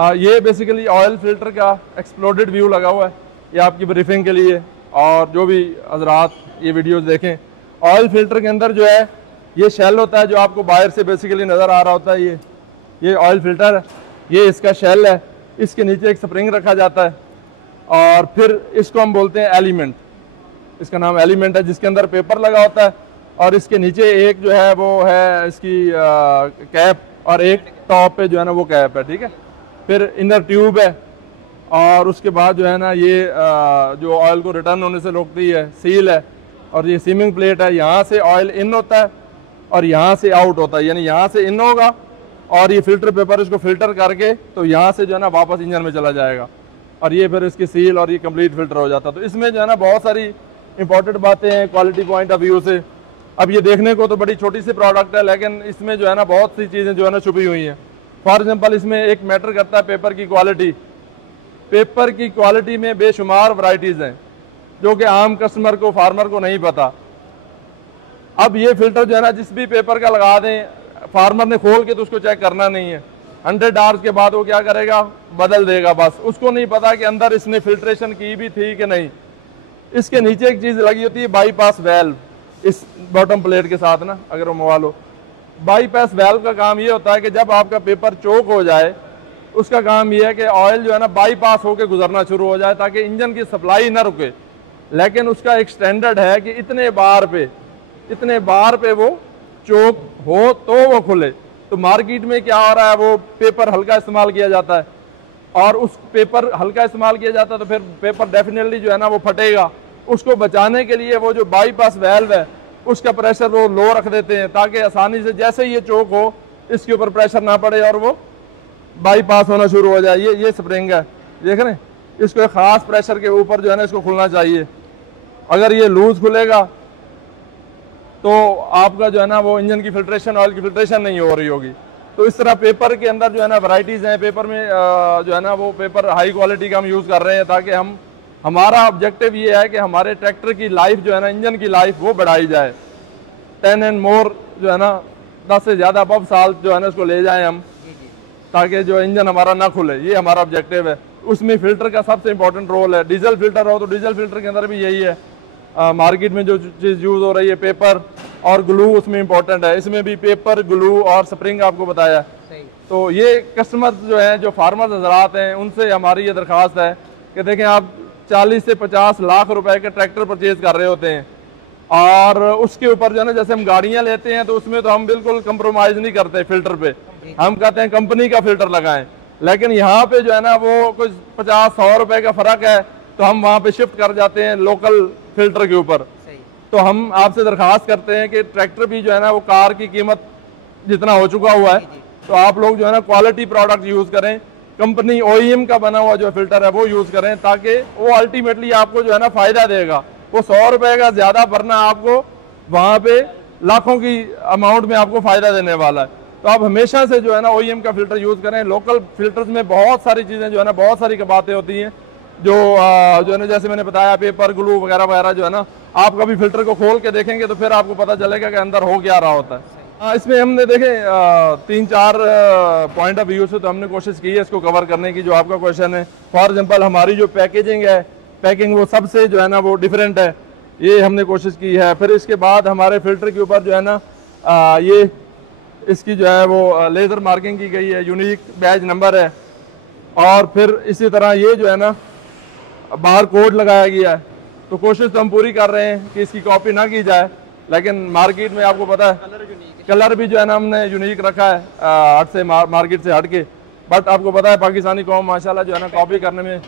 ये basically oil filter का exploded view लगा हुआ है, ये आपकी ब्रीफिंग के लिए और जो भी हजरात ये वीडियोस देखें। ऑयल फिल्टर के अंदर जो है ये शेल होता है जो आपको बाहर से बेसिकली नज़र आ रहा होता है। ये ऑयल फिल्टर है, ये इसका शेल है, इसके नीचे एक स्प्रिंग रखा जाता है और फिर इसको हम बोलते हैं एलिमेंट। इसका नाम एलिमेंट है, जिसके अंदर पेपर लगा होता है और इसके नीचे एक जो है वो है इसकी कैप और एक टॉप पे जो है ना वो कैप है, ठीक है। फिर इनर ट्यूब है और उसके बाद जो है ना ये जो ऑयल को रिटर्न होने से रोकती है सील है और ये सीमिंग प्लेट है। यहाँ से ऑयल इन होता है और यहाँ से आउट होता है, यानी यहाँ से इन होगा और ये फिल्टर पेपर इसको फिल्टर करके तो यहाँ से जो है ना वापस इंजन में चला जाएगा और ये फिर इसकी सील और ये कंप्लीट फिल्टर हो जाता है। तो इसमें जो है ना बहुत सारी इंपॉर्टेंट बातें हैं क्वालिटी पॉइंट ऑफ व्यू से। अब ये देखने को तो बड़ी छोटी सी प्रोडक्ट है, लेकिन इसमें जो है ना बहुत सी चीज़ें जो है ना छुपी हुई हैं। फॉर एग्जांपल इसमें एक मैटर करता है पेपर की क्वालिटी। पेपर की क्वालिटी में बेशुमार वैरायटीज़ हैं जो कि आम कस्टमर को, फार्मर को नहीं पता। अब ये फिल्टर जो है ना जिस भी पेपर का लगा दें, फार्मर ने खोल के तो उसको चेक करना नहीं है। 100 आवर्स के बाद वो क्या करेगा, बदल देगा बस। उसको नहीं पता कि अंदर इसने फिल्ट्रेशन की भी थी कि नहीं। इसके नीचे एक चीज़ लगी होती है बाईपास वेल्व, इस बॉटम प्लेट के साथ ना अगर वो मोबाइल हो। बाईपास वेल्व का काम ये होता है कि जब आपका पेपर चोक हो जाए, उसका काम ये है कि ऑयल जो है ना बाईपास होकर गुजरना शुरू हो जाए ताकि इंजन की सप्लाई ना रुके। लेकिन उसका एक स्टैंडर्ड है कि इतने बार पे वो चोक हो तो वो खुले। तो मार्केट में क्या हो रहा है, वो पेपर हल्का इस्तेमाल किया जाता है और उस पेपर हल्का इस्तेमाल किया जाता है तो फिर पेपर डेफिनेटली जो है ना वो फटेगा। उसको बचाने के लिए वो जो बाईपास वेल्व है उसका प्रेशर वो लो रख देते हैं ताकि आसानी से जैसे ये चोक हो इसके ऊपर प्रेशर ना पड़े और वो बाईपास होना शुरू हो जाए। ये स्प्रिंग है, देख रहे हैं, इसको एक खास प्रेशर के ऊपर जो है ना इसको खुलना चाहिए। अगर ये लूज खुलेगा तो आपका जो है ना वो इंजन की फिल्ट्रेशन, ऑयल की फिल्ट्रेशन नहीं हो रही होगी। तो इस तरह पेपर के अंदर जो है ना वैरायटीज़ हैं। पेपर में जो है ना वो पेपर हाई क्वालिटी का हम यूज़ कर रहे हैं ताकि हमारा ऑब्जेक्टिव ये है कि हमारे ट्रैक्टर की लाइफ जो है ना, इंजन की लाइफ वो बढ़ाई जाए। 10 एंड मोर जो है ना 10 से ज़्यादा अब साल जो है ना इसको ले जाएं हम, ताकि जो इंजन हमारा ना खुले। ये हमारा ऑब्जेक्टिव है। उसमें फिल्टर का सबसे इंपॉर्टेंट रोल है। डीजल फिल्टर हो तो डीजल फिल्टर के अंदर भी यही है। मार्केट में जो चीज़ यूज़ हो रही है पेपर और ग्लू उसमें इंपॉर्टेंट है। इसमें भी पेपर, ग्लू और स्प्रिंग आपको बताया। तो ये कस्टमर जो हैं, जो फार्मर हजरात हैं, उनसे हमारी ये दरख्वास्त है कि देखें आप 40 से 50 लाख रुपए के ट्रैक्टर परचेज कर रहे होते हैं और उसके ऊपर जो है ना जैसे हम गाड़ियां लेते हैं तो उसमें तो हम बिल्कुल कंप्रोमाइज़ नहीं करते फिल्टर पे। हम कहते हैं कंपनी का फिल्टर लगाएं, लेकिन यहाँ पे जो है ना वो कुछ 50-100 रुपए का फ़र्क है तो हम वहाँ पे शिफ्ट कर जाते हैं लोकल फिल्टर के ऊपर। तो हम आपसे दरख्वास्त करते हैं कि ट्रैक्टर भी जो है ना वो कार की कीमत जितना हो चुका हुआ है, तो आप लोग जो है ना क्वालिटी प्रोडक्ट यूज़ करें। कंपनी OEM का बना हुआ जो फिल्टर है वो यूज़ करें ताकि वो अल्टीमेटली आपको जो है ना फ़ायदा देगा। वो 100 रुपए का ज़्यादा भरना आपको वहाँ पे लाखों की अमाउंट में आपको फ़ायदा देने वाला है। तो आप हमेशा से जो है ना OEM का फिल्टर यूज़ करें। लोकल फिल्टर्स में बहुत सारी चीज़ें जो है ना, बहुत सारी बातें होती हैं जो है ना, जैसे मैंने बताया पेपर, ग्लू वगैरह वगैरह जो है ना, आप कभी फिल्टर को खोल के देखेंगे तो फिर आपको पता चलेगा कि अंदर हो क्या रहा होता है। इसमें हमने देखे 3-4 पॉइंट ऑफ व्यू से तो हमने कोशिश की है इसको कवर करने की, जो आपका क्वेश्चन है। फॉर एग्जांपल हमारी जो पैकेजिंग है, पैकिंग वो सबसे जो है ना वो डिफरेंट है, ये हमने कोशिश की है। फिर इसके बाद हमारे फिल्टर के ऊपर जो है ना ये इसकी जो है वो लेज़र मार्किंग की गई है, यूनिक बैज नंबर है। और फिर इसी तरह ये जो है ना बाहर कोड लगाया गया है। तो कोशिश तो हम पूरी कर रहे हैं कि इसकी कॉपी ना की जाए, लेकिन मार्केट में आपको पता है कलर भी जो है ना हमने यूनिक रखा है मार्केट से हट के। बट आपको पता है पाकिस्तानी कौम माशाल्लाह जो है ना कॉपी करने में